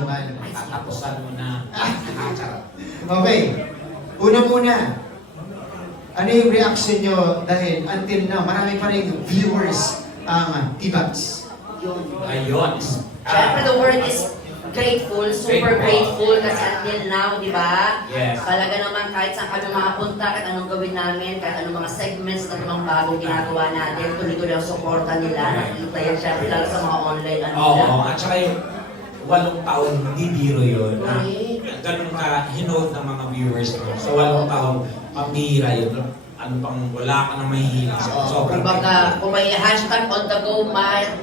naman. Tatapusan mo na. Okay. Una-muna, ano yung reaction nyo dahil until now, marami pa rin viewers ang T-Bags. Yun. Ayun. Siyempre, the word is grateful, super grateful kasi until now, di ba? Yes. Talaga naman kahit saan kami makapunta, kahit anong gawin namin, kahit anong mga segments na mga bagong ginagawa natin, tuloy-tuloy ang suporta nila, nakikita yan syempre lalo sa mga online ano Oo, nila. at saka yung 8 taon, hindi biro yun. Correct. Ganun ka hinold ng mga viewers mo. Sa 8 taon, pambihira yun. Ano pang wala ka na mahihila. Sobrang Kumbaga, kung may hashtag on the go,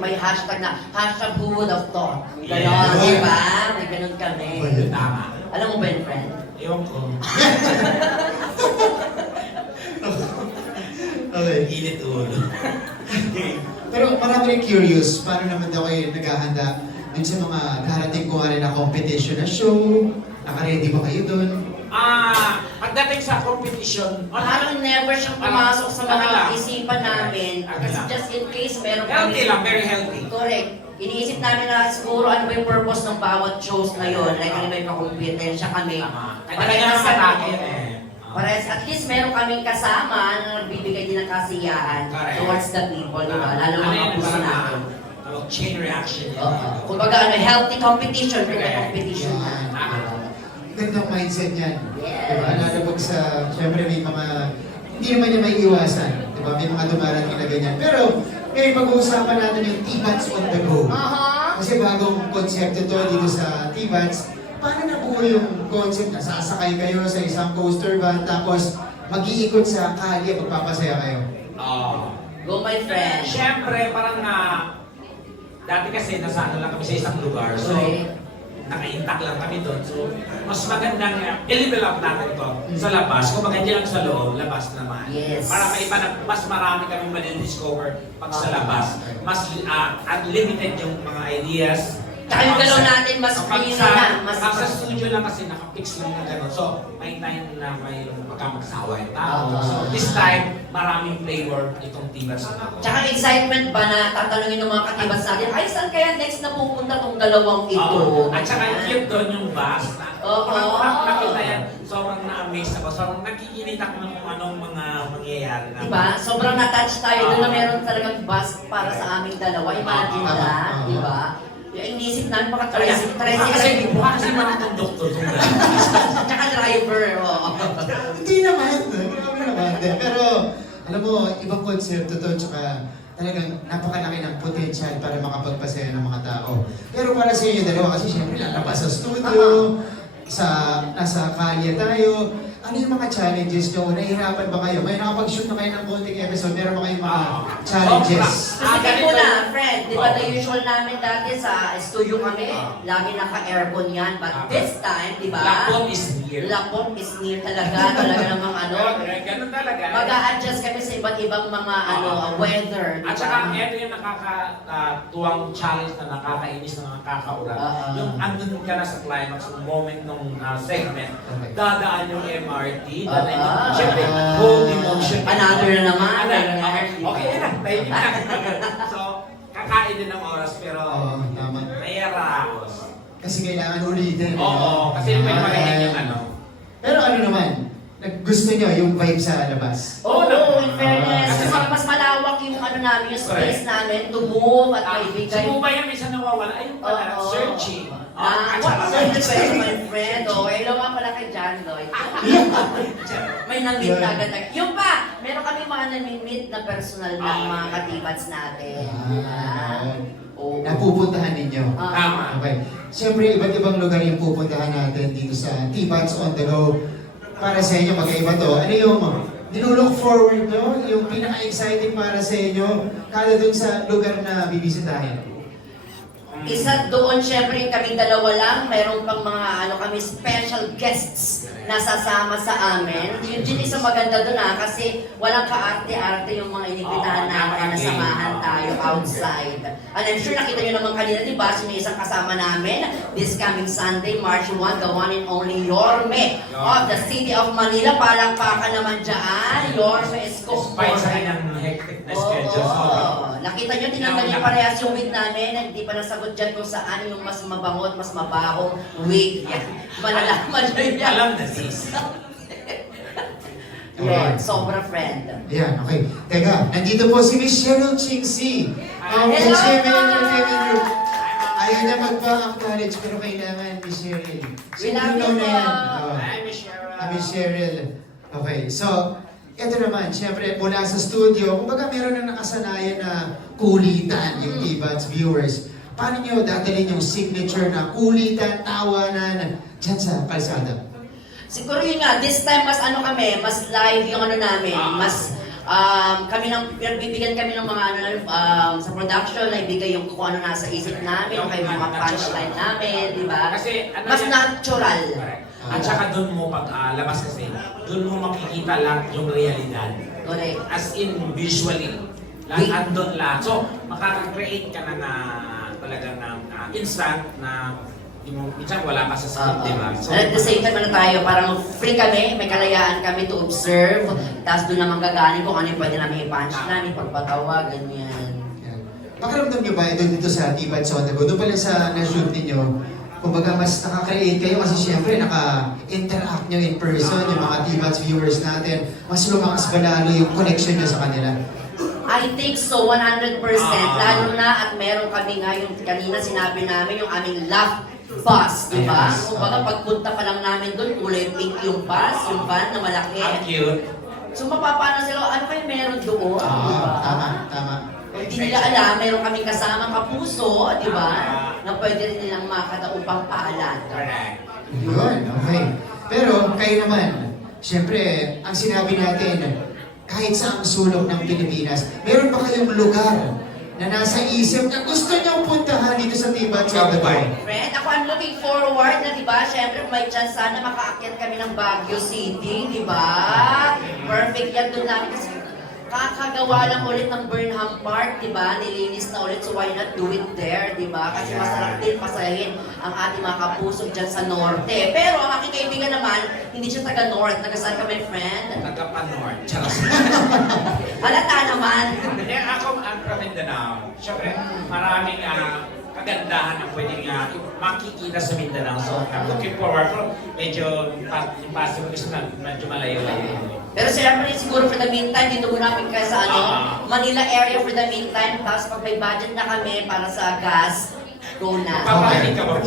may hashtag na hashtag who would have thought. Ganon, Yes. di ba? May ganon kami. Tama. Alam mo ba yun, friend? Ewan ko. Okay. Init ulo. Pero marami rin curious, paano naman daw kayo naghahanda dun sa mga darating ko nga rin na competition na show? Naka-ready ba kayo dun? Pagdating sa competition, Parang never siyang pumasok sa mga isipan namin. Kasi just in case meron healthy lang, very healthy. Correct. Iniisip namin na siguro ano ba yung purpose ng bawat shows na yun. Like ano ba yung kakumpetensya kami. Tama. Parehas Kaya naman kami. akin eh. Parehas, at least meron kaming kasama na nagbibigay din ng kasiyahan Correct. towards the people, di ba? Lalo Ano mga yun, puso parang, natin. chain reaction yun. Kumbaga, healthy competition, may competition na. Gandang mindset yan. Yes. Diba? Lalabag sa, syempre may mga, hindi naman niya may iwasan. Diba? May mga dumarating na ganyan. Pero, ngayon pag-uusapan natin yung T-Bats on the go. Kasi bagong konsepto to dito sa T-Bats. Paano nabuo yung concept na sasakay kayo sa isang coaster van tapos mag-iikot sa kalye, magpapasaya kayo? Go my friend. Siyempre, parang dati kasi nasa ano lang kami sa isang lugar. So, naka-intact lang kami doon. So, mas magandang i-level up natin to sa labas. Kung maganda lang sa loob, labas naman. Yes. Para may iba na, mas marami kami madidiscover pag sa labas. Mas unlimited yung mga ideas. Tsaka yung galaw natin, mas free na. Mas sa studio lang kasi naka-fix lang na gano'n. So, may time na may magkamagsawa yung tao. So, this time, maraming flavor itong T-Bats. Tsaka excitement ba na tatanungin ng mga katibas natin, ay saan kaya next na pupunta tong dalawang ito? At saka cute doon yung bus. Parang nakita yan, sobrang na-amaze ako. Sobrang nakikinita ko ng kung anong mga mangyayari na. Diba? Sobrang na-touch tayo doon na meron talagang bus para sa aming dalawa. Imagine na, diba? Yung inisip namin, baka tricycle. Kasi mga conductor itong Tsaka driver, oo. Hindi naman. Grabe naman. Pero, alam mo, ibang konsepto to, tsaka talagang napakalaki ng potential para makapagpasaya ng mga tao. Pero para sa inyo dalawa, kasi syempre lalabas sa studio, nasa kalye tayo. Ano yung mga challenges nyo? Nahihirapan ba kayo? May nakapag-shoot na kayo ng konting episode, meron ba kayong mga challenges? Kasi muna, friend, di ba the usual namin dati sa studio kami, lagi naka-aircon yan. But this time, di ba? Lapot is near. Lapot is near talaga. Talaga namang ano. Ganun talaga. Mag-a-adjust kami sa iba't ibang mga weather. At saka, ito yung nakakatuwang challenge na nakakainis na nakakaurap. Yung andun ka na sa climax, yung moment ng segment, dadaan yung MRT, dadaan yung, syempre, whole emotion. Another na naman. Okay na, tayo na. So, kakain din ng oras, pero Tama. nahihiraos. Kasi kailangan ulitin. Oo, kasi may magaling yung ano. Pero ano naman, gusto nyo yung vibe sa labas? Oo, in fairness. Kasi Kasi mas malawak yung ano namin, yung space namin to move at maibigay. Sa Mumbai yung minsan nawawala, ayun pala, searching. What's the my friend? Oh, hello nga pala kay John Lloyd. May nang-meet na agad. Yung pa, meron kami mga nang-meet na personal ng mga katibats natin. Oo. Napupuntahan ninyo. Tama. Okay. Siyempre, iba't ibang lugar yung pupuntahan natin dito sa T-Bats on the Go. Para sa inyo, magkaiba to. Ano yung nilulook forward nyo? Yung pinaka-exciting para sa inyo kada dun sa lugar na bibisitahin? Isa doon, syempre, kami dalawa lang. Mayroon pang mga kami special guests na sasama sa amin. Yun din isang maganda doon kasi walang kaarte-arte yung mga inibitahan namin na samahan tayo outside. And I'm sure nakita nyo naman kanina, di ba? Sino isang kasama namin this coming Sunday, March 1, the one and only Yorme of the City of Manila. Palakpakan naman dyan. Yorme Escobar. Despite sa kanyang hectic na schedule. Nakita nyo, tinanggal niya parehas yung wig namin, hindi pa nasagot sagot dyan kung saan yung mas mabango at mas mabaho wig. Yan. Malalaman nyo yan. Alam na sis. Yun, sobra friend. Yan, okay. Teka, nandito po si Miss Cheryl Chingsi. Hello, HMN ma'am! Entertainment Group. Ayaw niya magpa-acknowledge pero kailangan, Miss Cheryl. We love you Sino na yan? po. Oh. Hi, Miss Cheryl. Miss Cheryl. Okay, so, ito naman, syempre, mula sa studio, kumbaga meron na nakasanayan na kulitan yung T-Bats viewers. Paano nyo dadalhin yung signature na kulitan, tawanan, dyan sa kalsada? Siguro yun nga, this time mas ano kami, mas live yung ano namin, mas kami bibigyan kami ng mga ano sa production, na ibigay yung kung ano nasa isip namin, o kayo mga punchline namin, di ba? Kasi ano Mas yan? natural. Correct. At saka doon mo pag labas kasi, doon mo makikita lahat yung realidad. Correct. As in visually. Lahat andun lahat. So, makaka-create ka na talaga ng instant na minsan wala ka sa script, di ba? So, At the same time, ano tayo, parang free kami, may kalayaan kami to observe, tapos doon naman gagaling kung ano yung pwede namin i-punchline, ipagpatawa, ganyan. Yan. Pakiramdam nyo ba ito dito sa T-Bats on the go? Doon pala sa na-shoot ninyo, kumbaga mas nakaka-create kayo kasi syempre naka-interact nyo in person, yung mga T-Bats viewers natin, mas lumakas ba lalo yung connection nyo sa kanila? I think so, 100%. Lalo na at meron kami nga yung kanina sinabi namin yung aming laugh bus, di ba? Yes. Kumbaga pagpunta pa lang namin doon, kulay pink yung bus, yung van na malaki. ang cute. So mapapano sila, ano kayo meron doon? Di ba? Tama, tama. Hindi nila alam, meron kaming kasamang kapuso, di ba? Na pwede rin nilang makadaupang paalala. Correct. Yun, okay. Pero kayo naman, syempre, ang sinabi natin, kahit sa ang sulok ng Pilipinas, meron ba kayong lugar na nasa isip na gusto niyong puntahan dito sa T-Bats on the go? Friend, ako I'm looking forward na, di ba? Siyempre, kung may chance sana makaakyat kami ng Baguio City, di ba? Perfect yan doon namin kasi kakagawa lang ulit ng Burnham Park, di ba? Nilinis na ulit, so why not do it there, di ba? Kasi masarap din pasahin ang ating mga kapuso dyan sa norte. Pero ang aking kaibigan naman, hindi siya taga-north. Taga-saan ka, my friend? Taga-Panor. Charot. Halata naman. Hindi, ako ang from Mindanao. Siyempre, maraming kagandahan na pwedeng makikita sa Mindanao. So, I'm looking forward. Pero medyo impossible kasi medyo malayo-layo. Pero siyempre, siguro for the meantime, dito muna kami kayo sa Manila area for the meantime. Tapos pag may budget na kami para sa gas, go na. Paparinig ka ba?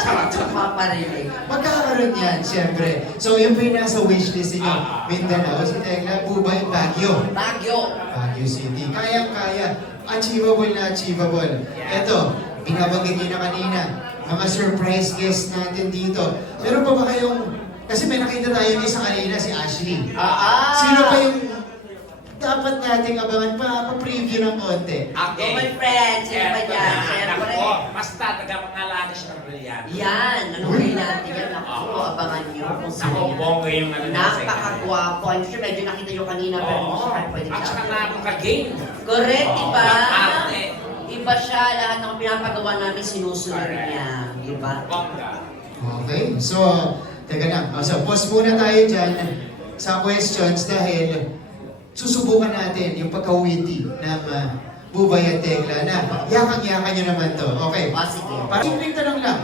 Charot. Paparinig. Magkakaroon yan, syempre. So, yung po yung nasa wishlist niyo, Mindanao, si Tekla, Bubay, Baguio. Baguio. Baguio City. Kayang-kaya. Achievable na achievable. Eto, binabanggit niyo na kanina, mga surprise guests natin dito. Meron pa ba kayong, kasi may nakita tayo isa kanina, si Ashley. Sino pa yung dapat nating abangan pa-preview ng konti? Oh, my friend, sino ba yan? Siyempre. Basta taga-pangalala siya ng brilyan. Yan, ano kayo natin yan? Naku, abangan nyo kung sino Ako, yan. bongga yung ano niya. Napakagwapo. I'm sure medyo nakita nyo kanina, pero hindi siya kahit pwede At siya. saka napaka-game. Correct, Oo, diba? arte. Iba siya, lahat ng pinapagawa namin sinusunod Correct. niya. Diba? Bongga. Okay, so, teka na. So, pause muna tayo dyan sa questions dahil susubukan natin yung pagka-witty ng Bubay at Tekla na yakang-yakan nyo naman to. Okay. Sige. Simpleng tanong lang.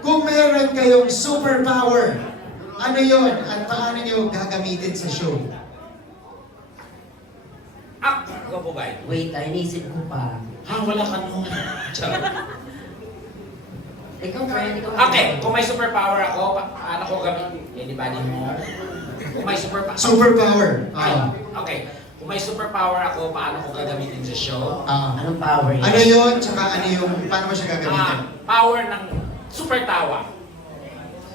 Kung meron kayong superpower, ano yon at paano nyo gagamitin sa show? Go, Bubay. Wait, inisip ko pa. Wala ka nun. Charot. Ikaw, friend, ikaw. Okay, kung may superpower ako, paano ko gamitin? Anybody mo? Kung may superpower. Superpower. Okay. Kung may superpower ako, paano ko gagamitin sa show? Anong power yun? Ano yun? Tsaka ano yung, paano mo siya gagamitin? Power ng super tawa.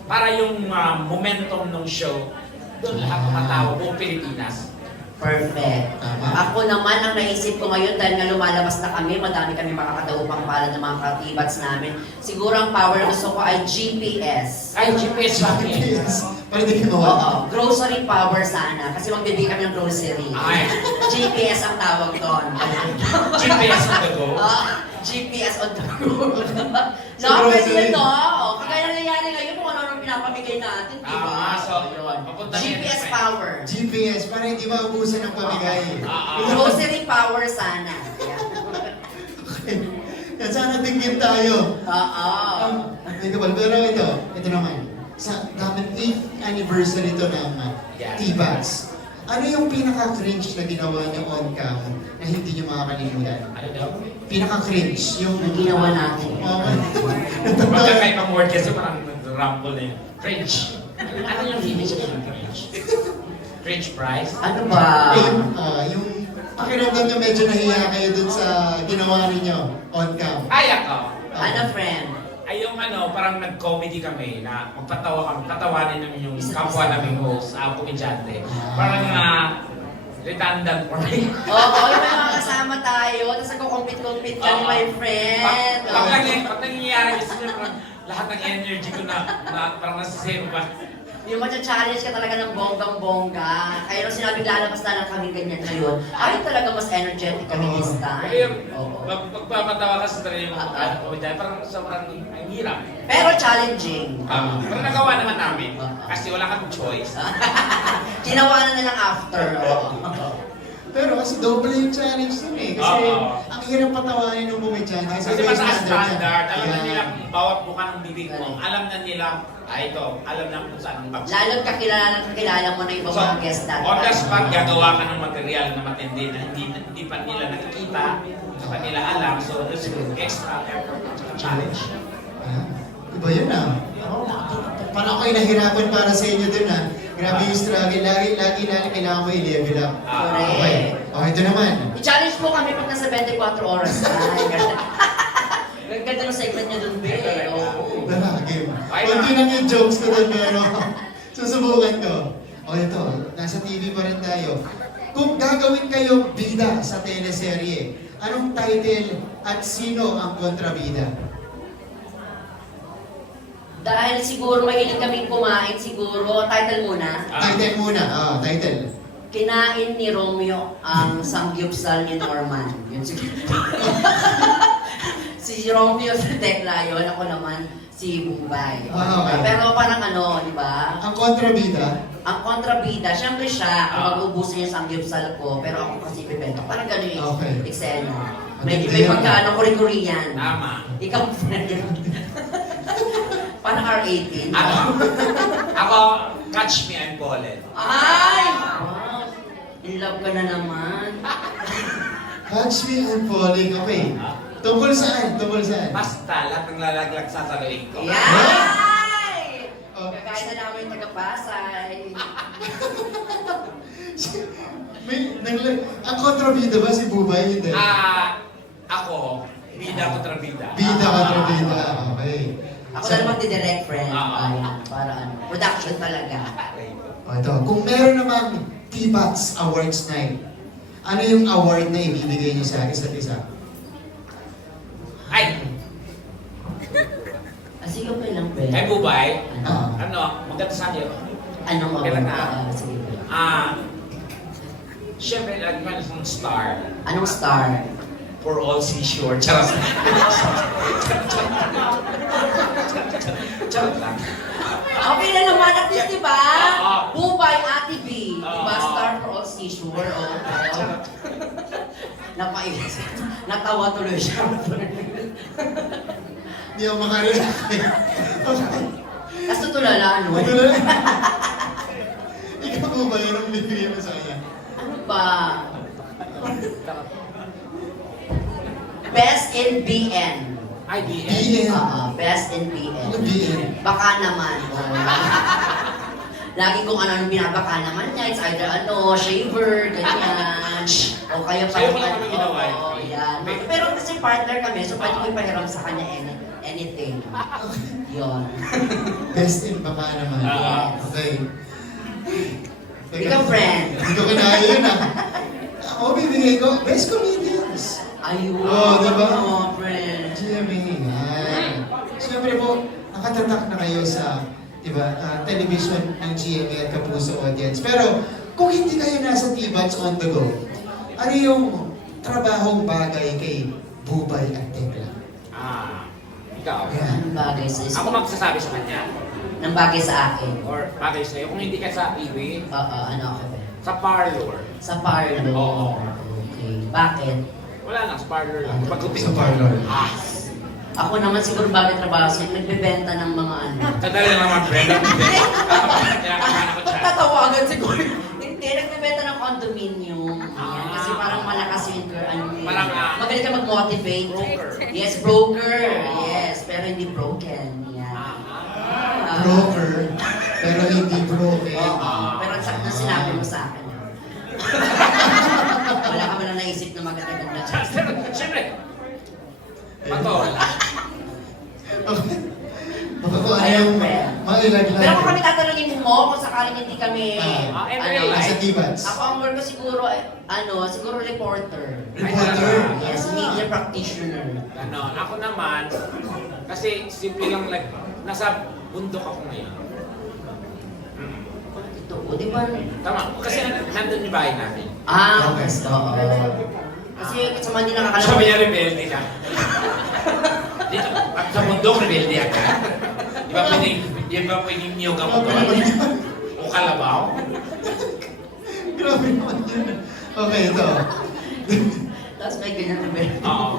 Para yung momentum ng show, doon lahat matawa, buong Pilipinas. Perfect. Tama. Ako naman, ang naisip ko ngayon, dahil nga lumalabas na kami, madami kami makakadaupang palad ng mga katibats namin. Siguro ang power na gusto ko ay GPS. Ay, GPS bakit? Yes. Para di mo. Oo, grocery power sana. Kasi magbibigay kami ng grocery. Ay. GPS ang tawag doon. GPS on the go. GPS on the go. Sa No, pwede grocery. yun, no? Kagaya nangyayari ngayon kung ano-ano pinapamigay natin, di ba? Tama, so, Yun. papunta GPS yan. power. GPS, para hindi maubusan ng pamigay. Grocery power sana. Yan. At sana tingin tayo. Oo. Pero ito naman. Sa dapat 8th anniversary ito ng Yeah. T-Bats. Ano yung pinaka-cringe na ginawa niyo on cam na hindi niyo makakalimutan? Ano daw? Pinaka-cringe, yung... Na ginawa natin. Magkakaibang word kasi parang rumble na yun. Cringe. Ano yung hindi siya ng cringe? Cringe price? Ano ba? Yung pakiramdam niyo medyo nahiya kayo dun sa ginawa niyo on cam. Ay, ako. Ano, friend? Ay, yung parang nag-comedy kami na magpatawa kami, tatawanin namin yung kapwa namin host, komedyante. Parang redundant for me. Oo, yung may mga kasama tayo, tapos nagko-compete-compete kami, my friend. Pag nangyayari kasi parang lahat ng energy ko na parang nasisero pa. Yung matcha-challenge ka talaga ng bonggang-bongga. Kaya nung sinabing lalabas na lang kami ganyan ngayon, ay talaga mas energetic kami this time. Pero yung Oo. magpapatawa kasi talaga yung komedyante, parang sobrang ang hirap. Pero challenging. Pero nagawa naman namin kasi wala kami choice. Ginawa na lang after. Oo. Pero kasi double yung challenge dun eh. Kasi Oo. ang hirap patawanin ng komedyante. Kasi may mataas standard, yan. alam na Ayan. nila kung bawat buka ng bibig mo, alam na nila, alam na kung saan ang bagsak. Lalo't kakilala mo na ibang mga guest natin. on the spot, gagawa ka ng material na matindi na hindi pa nila nakikita, hindi pa nila alam. So, there's extra effort at challenge. Iba yun ah. Parang ako'y nahirapan para sa inyo dun ah. Grabe yung struggle. Lagi kailangan mo i-level up. Correct. Okay. Okay, ito naman. I-challenge mo kami pag nasa 24 oras na. Ang ganda ng segment niya dun, Be. Oo. Game. Okay na. Kunti lang yung jokes ko dun, pero susubukan ko. O ito, nasa TV pa rin tayo. Kung gagawin kayo bida sa teleserye, anong title at sino ang kontrabida? Dahil siguro mahilig kaming kumain, siguro, title muna. Title muna. Title. Kinain ni Romeo ang samgyupsal ni Norman. Yun siguro. Si Romeo sa tekla yun, ako naman si Bubay. Okay. Pero parang di ba? Ang kontrabida, Ang kontrabida, syempre siya, ang mag-ubus niya yung samgyupsal ko, pero ako kasi bibenta. Parang gano'n yung Okay. eksena. May pagkaano kuri-kuriyan. Tama. Ikaw, friend. Parang R18. Ako, catch me, I'm fallen. Ay! Wow! In love ka na naman. Catch Me I'm Falling. Okay. Tungkol saan? Basta, lahat ng lalaglag sa sarili ko. Yay! Oh. Kakain na namin taga-Pasay. Ang kontrabida ba si Bubay? Hindi. Ako, bida kontra bida. Bida kontrabida. Okay. Ako na naman di-direct, friend. Ah. Ayan, para production talaga. O ito, kung meron namang T-Bats Awards Night, ano yung award na ibibigay niyo sa isa't isa? Ay! Sige, okay lang, friend. Kay Bubay, Ah. maganda sa akin. Anong Okay lang na. Sige. Siyempre, lagi man isang star Anong star? for all seashore. Charot. Charot lang. Okay na naman, at least, di ba? Oo. Bubay, Ate B. Di ba? Oo. Star for all seashore. Napainis. Natawa tuloy siya. Hindi ako makarelate. Kasi tulala, ano? Ikaw po ba yun ang bibigay mo sa kanya? Ano ba? Best in BN. IBN. BN. Best in BN. Ano BN? Baka naman. Lagi kung ano yung binabaka naman niya, it's either shaver, ganyan. O kaya Sa'yo ko lang kami ginawa yun. Oo, yan. Pero kasi partner kami, so pwede ko ipahiram sa kanya anything. Yun. Best in baka naman. Yes. Okay. Ikaw, friend. Hindi ko kinaya yun ah. Ako bibigay ko, best comedians. Ayun. Oo, diba? Oo, friend. GMA. Yan. Siyempre po, nakatatak na kayo sa television ng GMA at Kapuso Audience. Pero kung hindi kayo nasa T-Bats on the go, ano yung trabahong bagay kay Bubay at Tekla? Ikaw. Anong bagay sa Ako magsasabi sa kanya. Nang bagay sa akin. Or bagay sa'yo. Kung hindi ka sa TV, Ano ako ba? sa parlor. Sa parlor. Oo. Okay. Bakit? Wala lang, sa parlor lang. Pagkupit Sa parlor. Ako naman siguro bakit trabaho siya, nagbebenta ng mga ano. Sadali lang naman, Brenda. Kaya kakana ko siya. Tatawagan siguro. Hindi, nagbebenta ng condominium. Ayan, kasi parang malakas yung ano eh. Parang, Magaling ka mag-motivate. Broker. Yes, broker. Yes, pero hindi broken. Yan. Broker, pero hindi broken. Oo. Pero ang sakit na sinabi mo sa akin. Wala ka man naisip na maganda-ganda. Siyempre, patol. Baka kung ano yung mailaglag. Pero kung kami tatanungin mo, kung sakaling hindi kami, Sa Tibats. ako ang work ko siguro, siguro reporter. Reporter? Yes, media practitioner. Ganon. Ako naman, kasi simple lang, like, nasa bundok ako ngayon. Ito, o di ba? Tama, kasi nandun yung bahay namin. Okay. Oo. Kasi sa mga hindi nakakalam. Sabi niya, rebelde ka. Dito, sa bundok, rebelde ka. Di ba pwedeng niyog ang o kalabaw? Grabe naman yun. Okay, ito. Tapos may ganyan na ba? Oo.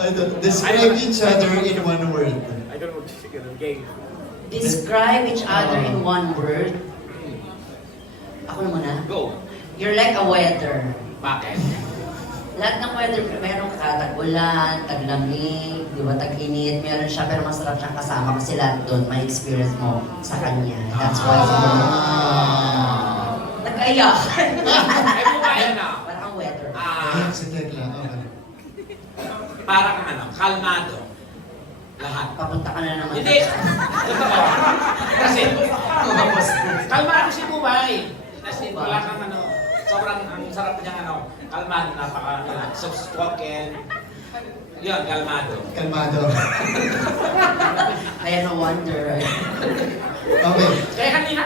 Ito. Describe each other in one word. I don't know what to figure the game. Describe each other in one word. Ako na muna. Go. You're like a weather. Bakit? Lahat ng weather, meron ka, tag-ulan, tag-lamig, di ba, tag-init, meron siya, pero masarap siyang kasama kasi lahat doon, may experience mo sa kanya. That's why siguro. Nag-aiyak. Ay, bumayan na. Parang ang weather. Ayan si Tekla. Okay. Parang kalmado. Lahat. Papunta ka na naman. Hindi. Totoo. Kasi, kalmado si Bubay. Kasi wala kang sobrang ang sarap niyang kalmado, soft-spoken. Yun, kalmado. Kalmado. Kaya no wonder. Okay. Kaya kanina,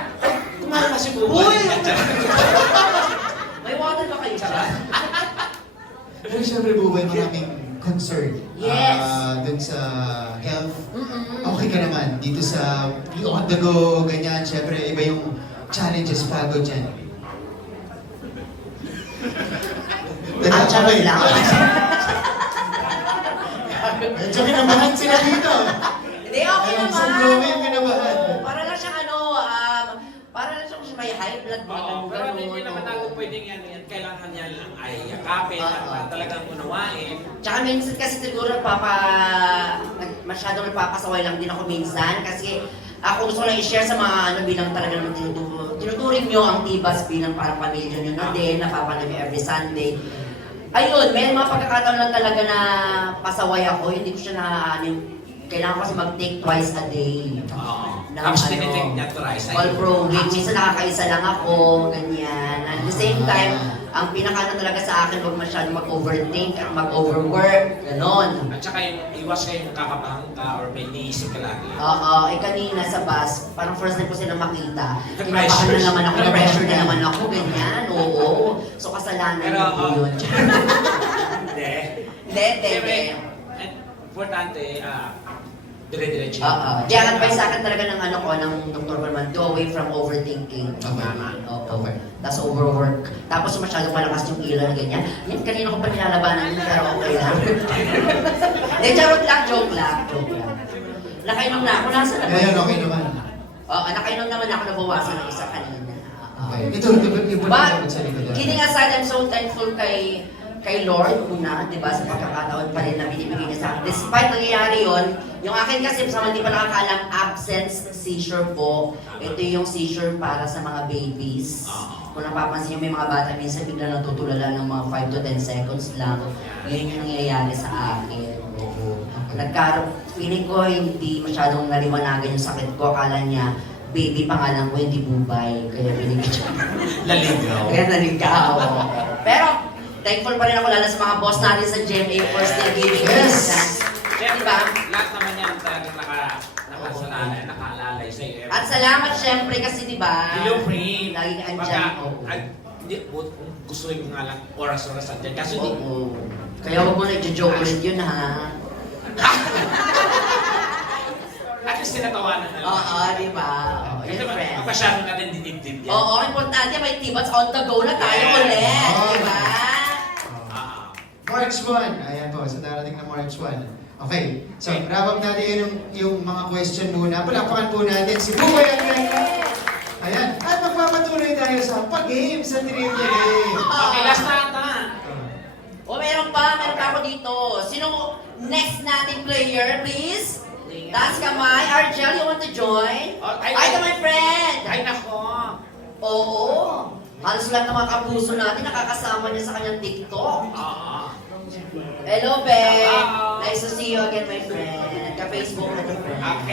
kumara na si Bubay. Uy! May water ba kayo siya? Pero siyempre, Bubay, maraming concern. Yes. Dun sa health. Okay ka naman. Dito sa on the go, ganyan. Siyempre, iba yung challenges, pagod dyan. Charot lang. Medyo kinabahan sila dito. Hindi, okay Ayun, naman. sobrang may kinabahan. Para lang siyang para lang siyang may high blood, mga Oo, pero ganun. hindi naman natin pwedeng yan. Kailangan niya lang ay yakapin at talagang unawain. Tsaka minsan kasi siguro masyadong nagpapasaway lang din ako minsan kasi ako gusto ko lang i-share sa mga bilang talaga naman tinuturing nyo ang Tibas bilang parang pamilya nyo na din, napapanood nyo every Sunday. Ayun, may mga pagkakataon lang talaga na pasaway ako, hindi ko siya kailangan ko kasi mag-take twice a day. Oo. ng Tapos tinitik niya twice. Valproate. Minsan nakakaisa lang ako, ganyan. At the same time, ang pinaka talaga sa akin, huwag masyadong mag-overthink at mag-overwork, ganon. At saka yung iwas kayo nakakabahang ka or may iniisip ka lagi. Oo, kanina sa bus, parang first time ko sila makita. Pressure. Kinabahan na naman ako, pressure na naman ako, ganyan. Oo. So kasalanan Pero, ko yun. Hindi. Hindi, Siyempre, hindi. importante, dire-diretso. Di ang advice sa akin talaga ng ng doktor ko naman, go away from overthinking. Tama. Oo. Tapos overwork. Tapos masyadong malakas yung ilaw na ganyan. Yan, kanina ko pa nilalabanan yun, pero okay lang. Hindi, charot lang, joke lang. Nakainom na ako, nasa na ba? Ngayon, okay naman. Oo, nakainom naman ako, nabawasan ng isa kanina. Okay. Ito, iba But, na sa likod. kidding aside, I'm so thankful kay Lord una, di ba, sa pagkakataon pa rin na binibigay niya sa akin. Despite nangyayari yun, yung akin kasi sa mga hindi pa nakakaalam, absence seizure po. Ito yung seizure para sa mga babies. Kung napapansin nyo, may mga bata minsan bigla natutulala ng mga 5 to 10 seconds lang. Yun yung nangyayari sa akin. Oo. Feeling ko hindi masyadong naliwanagan yung sakit ko. Akala niya, baby pangalan ko, hindi Bubay. Kaya binigyan siya. Laligaw. Kaya naligaw. Pero, thankful pa rin ako lalo sa mga boss natin sa GMA for still giving me a chance. Siyempre, Diba? lahat naman yan talagang nakasalalay, nakaalalay sa iyo. At salamat syempre kasi diba, Hello, friend. laging andyan. Oo. Hindi, kung gusto mo nga lang oras-oras andyan. Kasi hindi, Oo. Kaya huwag mo na i-joke ulit yun ha. at least tinatawanan na lang. Oo, diba? Oo, Kasi yun friend. masyado natin dinibdib yan. Oo, importante may tibats on the go na tayo ulit. Oo. Diba? Ah. March 1. Ayan po, sa darating na March 1. Okay, so wrap up natin yung mga question muna. Palakpakan po natin si Buboy at Reka. Ayan, at magpapatuloy tayo sa pag-game sa Trivia Day. Okay, last na ata. O, meron pa ako dito. Sino next nating player, please? Taas kamay. Argel, you want to join? Ay, my friend! Ay, nako. Oo. Halos lahat ng mga kapuso natin nakakasama niya sa kanyang TikTok. Oo. Hello, Ben. Hello. Nice to see you again, my friend. Ka-Facebook na to, friend. Okay.